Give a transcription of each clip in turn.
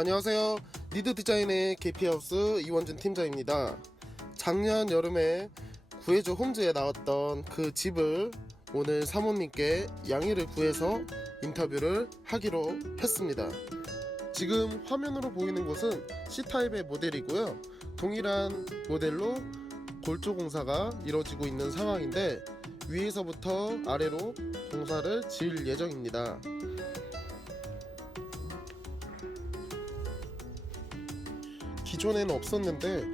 안녕하세요. 리드 디자인의 KP하우스 이원준 팀장입니다. 작년 여름에 구해줘 홈즈에 나왔던 그 집을 오늘 사모님께 양해를 구해서 인터뷰를 하기로 했습니다. 지금 화면으로 보이는 곳은 C타입의 모델이고요. 동일한 모델로 골조 공사가 이루어지고 있는 상황인데 위에서부터 아래로 공사를 지을 예정입니다. 기존에는 없었는데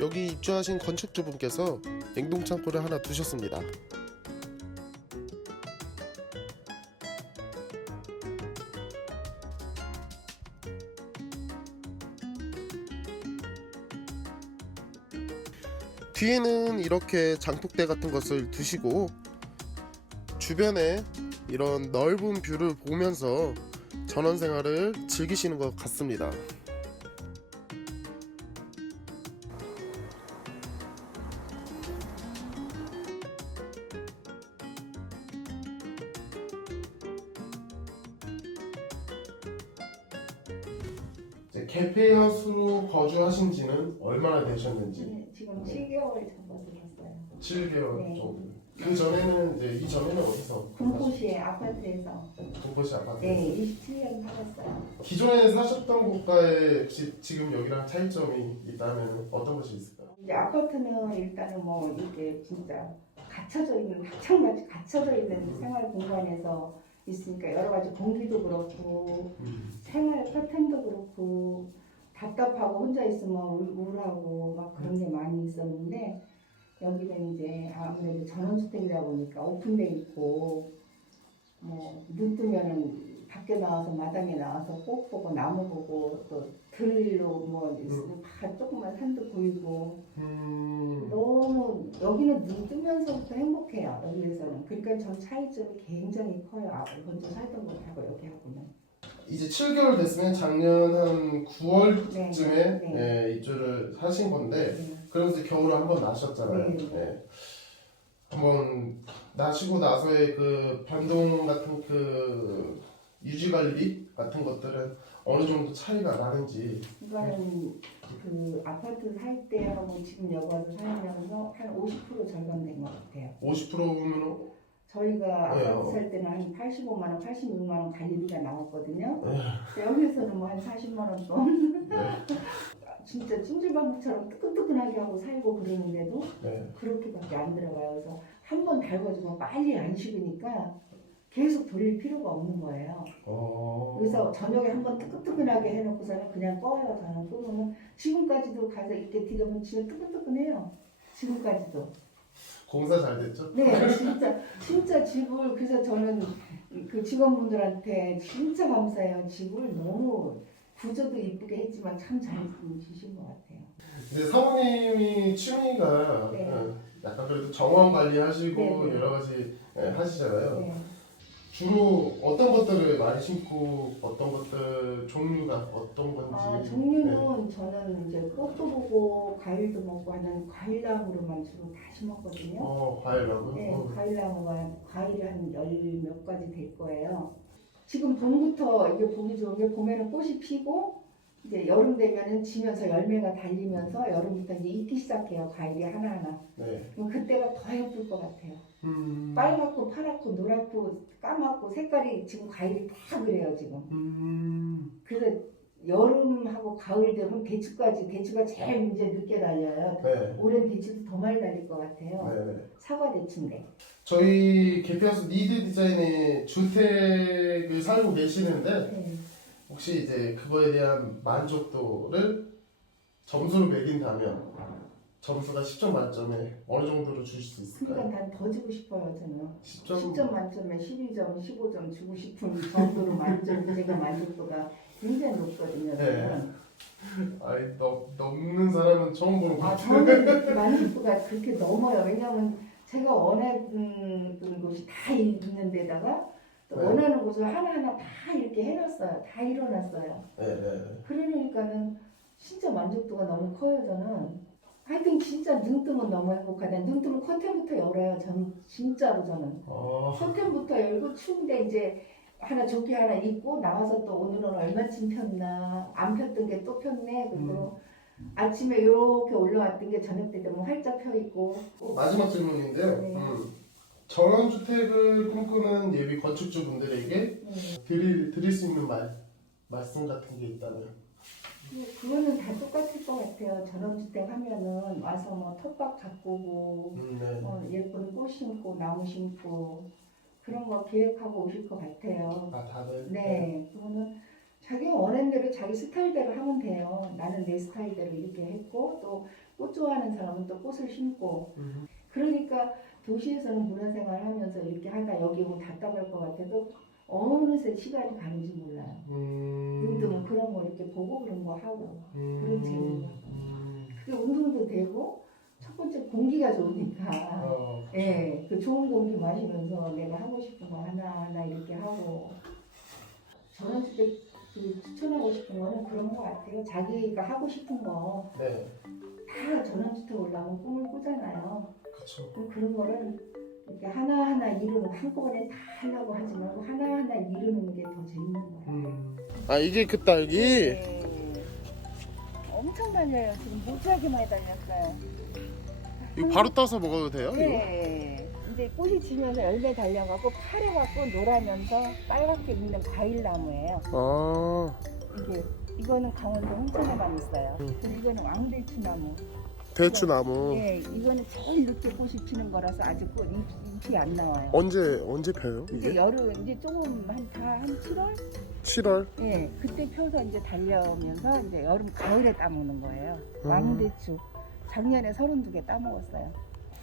여기 입주하신 건축주분께서 냉동창고를 하나 두셨습니다. 뒤에는 이렇게 장독대 같은 것을 두시고 주변에 이런 넓은 뷰를 보면서 전원 생활을 즐기시는 것 같습니다. 개폐하 수로 거주하신 지는 얼마나 되셨는지 네, 지금 7개월 정도 되셨어요. 7개월 네. 정도. 그 전에는 이제 이 전에는 어디서? 군포시의 아파트에서 동포시 아파트. 네 27년 살았어요. 기존에 사셨던 곳과의 혹시 지금 여기랑 차이점이 있다면 어떤 것이 있을까요? 이제 아파트는 일단은 뭐 이게 진짜 갇혀져 있는 학창같이 갇혀져 있는 생활 공간에서 있으니까 여러 가지 공기도 그렇고 생활 패턴도 그렇고 답답하고 혼자 있으면 우- 우울하고 막 그런 게 많이 있었는데 여기는 이제 아무래도 전원주택이다 보니까 오픈돼 있고 뭐 눈 뜨면은 밖에 나와서 마당에 나와서 꽃 보고 나무 보고 또 들로 뭐다 조그만 산도 보이고 음, 너무 여기는 눈 뜨면서부터 행복해요 여기에서는 그러니까 전 차이점이 굉장히 커요 아, 먼저 살던 곳하고 여기 하고는 이제 7개월 됐으면 작년 한 9월쯤에 네, 네. 예, 입주를 하신 건데 네. 그러면서 겨울에 한번 나셨잖아요. 네. 예. 한번 나시고 나서의 그 변동 같은 그 유지 관리 같은 것들은 어느 정도 차이가 나는지 이거는 그 아파트 살 때하고 지금 여기 와서 살면서 한 50% 절감된 것 같아요. 50%면 저희가 네. 아파트 살 때는 한 85만 원, 86만 원 관리비가 나왔거든요. 네. 근데 여기서는 뭐 한 40만 원 돈. 네. 진짜 찜질방처럼 뜨끈뜨끈하게 하고 살고 그러는데도 네. 그렇게밖에 안 들어가요. 그래서 한 번 달궈주면 빨리 안 식으니까 계속 돌릴 필요가 없는 거예요. 어. 그래서 저녁에 한번 뜨끈뜨끈하게 해놓고서는 그냥 꺼요. 저는 끄면 지금까지도 가서 이렇게 뒤져보면 진짜 뜨끈뜨끈해요. 지금까지도. 공사 잘 됐죠? 네, 진짜 진짜 집을 그래서 저는 그 직원분들한테 진짜 감사해요. 집을 너무 구조도 이쁘게 했지만 참 잘 지으신 것 같아요. 이제 사모님이 취미가 네. 어, 약간 그래도 정원 관리하시고 네, 네. 여러 가지 예, 하시잖아요. 네. 주로 어떤 것들을 많이 심고 어떤 것들 종류가 어떤 건지 아, 네. 종류는 저는 이제 꽃도 보고 과일도 먹고 하는 과일나무로만 주로 다 심었거든요. 어 과일하고 네, 어. 과일나무가 과일이 한열 몇 가지 될 거예요. 지금 봄부터 이게 보기 좋은 게 봄에는 꽃이 피고 이제 여름 되면은 지면서 열매가 달리면서 여름부터 이제 익기 시작해요. 과일이 하나하나. 네. 그럼 그때가 더 예쁠 것 같아요. 음. 빨갛고 파랗고 노랗고 까맣고 색깔이 지금 과일이 다 그래요 지금. 음. 그래서 여름하고 가을 되면 대추까지 대추가 제일 이제 늦게 달려요. 네. 올해는 대추도 더 많이 달릴 것 같아요. 네, 네. 사과 대추인데. 저희 개피하우스 니드 디자인의 주택을 살고 계시는데 네. 혹시 이제 그거에 대한 만족도를 점수로 매긴다면 점수가 10점 만점에 어느 정도로 주실 수 있을까요? 그러니까 난더 주고 싶어요 저는. 10점 10점 만점에 12점, 15점 주고 싶은 정도로 만점 제가 만족도가 굉장히 높거든요. 네. 저는. 아이 넘, 넘는 사람은 처음 보는 것아 같아요. 저는 만족도가 그렇게 넘어요. 왜냐하면 제가 원하는 곳이 다 있는 데다가 또 네. 원하는 곳을 하나하나 다 이렇게 해놨어요. 다 이뤄놨어요. 네, 네. 그러니까는 진짜 만족도가 너무 커요 저는. 하여튼 진짜 눈 뜨면 너무 행복하다. 눈 뜨면 커튼부터 열어요. 저는 진짜로 저는. 어, 커튼부터 열고 추운데 이제 하나 조끼 하나 입고 나와서 또 오늘은 얼마쯤 폈나 안 폈던 게 또 폈네 그리고 아침에 이렇게 올라왔던 게 저녁 때 되면 활짝 펴 있고 어, 마지막 질문인데요. 네. 음. 전원주택을 꿈꾸는 예비 건축주 분들에게 드릴 드릴 수 있는 말 말씀 같은 게 있다면. 뭐 그거는 다 똑같을 것 같아요. 전원주택 하면은 와서 뭐 텃밭 가꾸고 음, 네. 어, 예쁜 꽃 심고 나무 심고 그런 거 계획하고 오실 것 같아요. 아 다들. 네, 그거는 자기 원하는 대로 자기 스타일대로 하면 돼요. 나는 내 스타일대로 이렇게 했고 또 꽃 좋아하는 사람은 또 꽃을 심고 음. 그러니까 도시에서는 문화생활 하면서 이렇게 하다 여기 오면 답답할 것 같아도 어느새 시간이 가는지 몰라요. 운동 음. 그런 거 이렇게 보고 그런 거 하고 음. 그런 재미가. 음. 그게 운동도 되고 첫 번째 공기가 좋으니까 어. 예, 그 좋은 공기 마시면서 내가 하고 싶은 거 하나 하나 이렇게 하고 저는 그 추천하고 싶은 거는 그런 거 같아요. 자기가 하고 싶은 거다 네. 전원주택 올라면 꿈을 꾸잖아요. 그렇죠. 그럼 그런 거를 이렇게 하나하나 이루는 한꺼번에 다 하려고 하지 말고 하나하나 이루는 게 더 재밌는 거예요. 음. 아 이게 그 딸기. 네. 엄청 달려요. 지금 무지하게 많이 달렸어요. 이거 바로 따서 먹어도 돼요? 이거? 네. 이제 꽃이 지면서 열매 달려갖고 파래갖고 노라면서 빨갛게 있는 과일나무예요. 아 이게 이거는 강원도 홍천에만 있어요. 음. 그리고 이거는 왕대추나무. 대추나무. 예, 이거는 제일 늦게 꽃이 피는 거라서 아직 꽃 잎, 잎이 안 나와요. 언제 언제 펴요 이제 이게? 여름 이제 조금 한다한 7월? 7월. 예, 그때 펴서 이제 달려오면서 이제 여름 가을에 따먹는 거예요. 음. 왕대추. 작년에 32개 따먹었어요.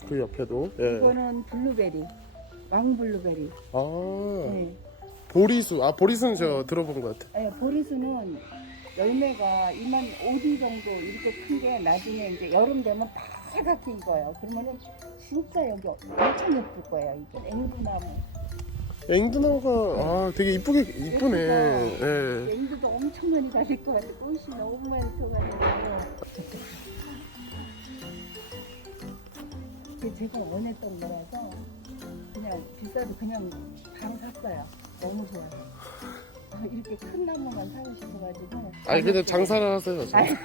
그 옆에도. 예. 이거는 블루베리. 왕블루베리. 아 예. 보리수. 아 보리수는 저 들어본 것 같아. 예, 보리수는 열매가 이만 5디 정도 이렇게 큰 게 나중에 이제 여름 되면 빨갛게 익어요. 그러면은 진짜 여기 엄청 예쁠 거예요. 이게 앵두나무. 앵두나무가 아 되게 이쁘게 이쁘네. 예. 앵두도 엄청 많이 달릴 것 같아. 꽃이 너무 많이 펴가지고. 이게 제가 원했던 거라서 그냥 비싸도 그냥 바로 샀어요. 너무 좋아요. 아, 이렇게 큰 나무만 사고 싶어가지고. 아니 근데 장사를 하세요. 저. 아니.